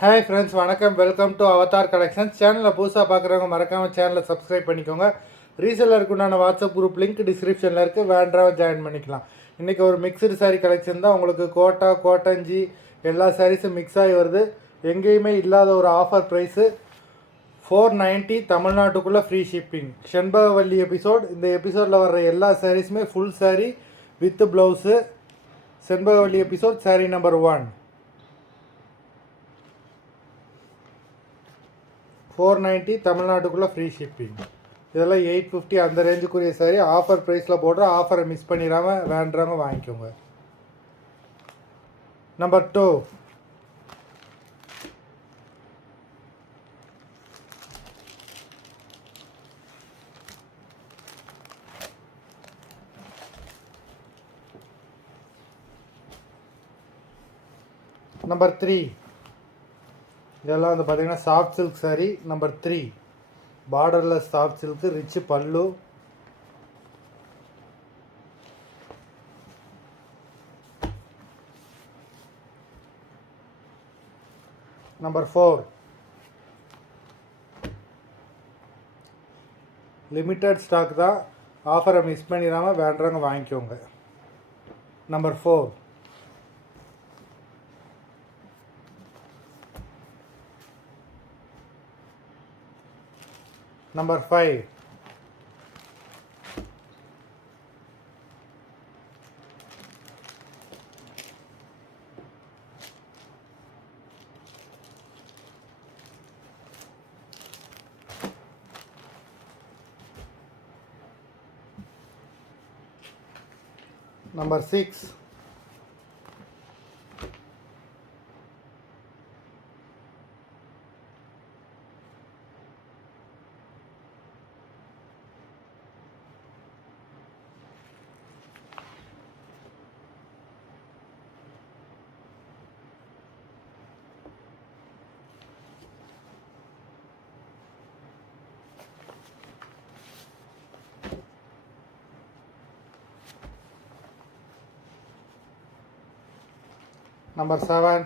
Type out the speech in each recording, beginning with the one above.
Hi friends, வணக்கம். Welcome to Avatar collections. சேனலில் புதுசாக பார்க்குறவங்க மறக்காமல் சேனலை சப்ஸ்கிரைப் பண்ணிக்கோங்க. ரீசெல்லருக்கு உண்டான வாட்ஸ்அப் குரூப் லிங்க் டிஸ்கிரிப்ஷனில் இருக்குது, வேண்டாம் ஜாயின் பண்ணிக்கலாம். இன்றைக்கி ஒரு மிக்சடு சாரீ கலெக்ஷன் தான். உங்களுக்கு கோட்டா, கோட்டஞ்சி எல்லா சாரீஸும் மிக்ஸ் ஆகி வருது. எங்கேயுமே இல்லாத ஒரு ஆஃபர் ப்ரைஸு 490 தமிழ்நாட்டுக்குள்ளே ஃப்ரீ ஷிப்பிங். செண்பகவல்லி எபிசோட். இந்த எபிசோடில் வர்ற எல்லா சாரீஸுமே full sari with blouse. Senbagavalli episode sari number 1 490 தமிழ்நாட்டுக்குள்ளே ஃப்ரீ ஷிப்பிங். இதெல்லாம் 850 அந்த ரேஞ்சுக்குரிய சாரி. ஆஃபர் ப்ரைஸில் போடுற ஆஃபரை மிஸ் பண்ணிடாமல் வேண்டுறவங்க வாங்கிக்கோங்க. நம்பர் 2 நம்பர் 3 இதெல்லாம் வந்து பார்த்தீங்கன்னா சாஃப்ட் சில்க் சாரீ. நம்பர் 3 பார்டர்லெஸ் சாஃப்ட் சில்க்கு, ரிச்சு பல்லு. நம்பர் 4 லிமிட்டட் ஸ்டாக் தான், ஆஃபரை மிஸ் பண்ணிடாமல் வேண்டுறவங்க வாங்கிக்கோங்க. நம்பர் 4 நம்பர் 5 நம்பர் 6 நம்பர் 7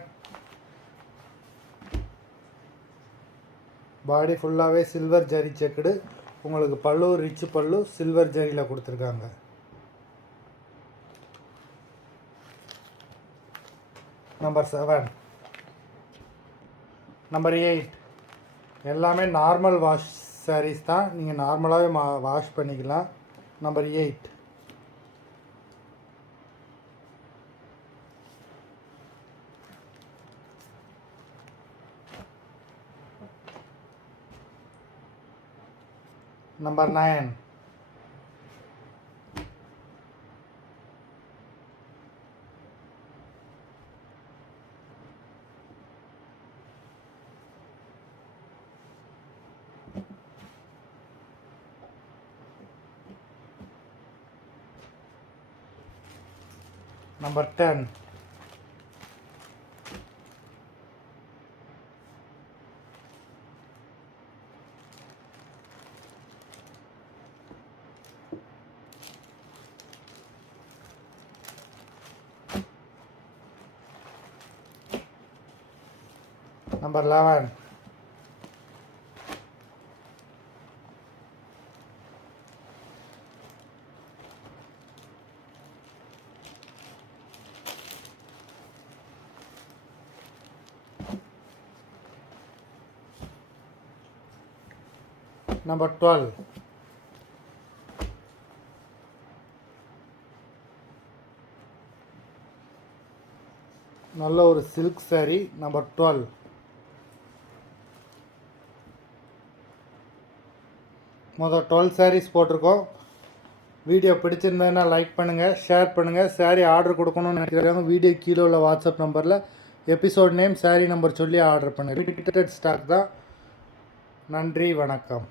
பாடி ஃபுல்லாகவே சில்வர் ஜரி செக்குடு. உங்களுக்கு பல்லு ரிச்சு பல்லு சில்வர் ஜரியில் கொடுத்துருக்காங்க. நம்பர் 7 நம்பர் 8 எல்லாமே நார்மல் வாஷ் சாரீஸ் தான், நீங்கள் நார்மலாகவே வாஷ் பண்ணிக்கலாம். நம்பர் 8 நம்பர் 9 நம்பர் 10 நம்பர் 11 நம்பர் 12 நல்ல ஒரு சில்க் சாரீ. நம்பர் 12 மொதல் 12 சாரீஸ் போட்டிருக்கோம். வீடியோ பிடிச்சிருந்ததுன்னா லைக் பண்ணுங்கள், ஷேர் பண்ணுங்கள். சாரீ ஆர்டர் கொடுக்கணும்னு நினைக்கிறவங்க வீடியோ கீழே உள்ள வாட்ஸ்அப் நம்பரில் எபிசோட் நேம், சாரீ நம்பர் சொல்லி ஆர்டர் பண்ணுங்கள். லிமிட்டட் ஸ்டாக் தான். நன்றி, வணக்கம்.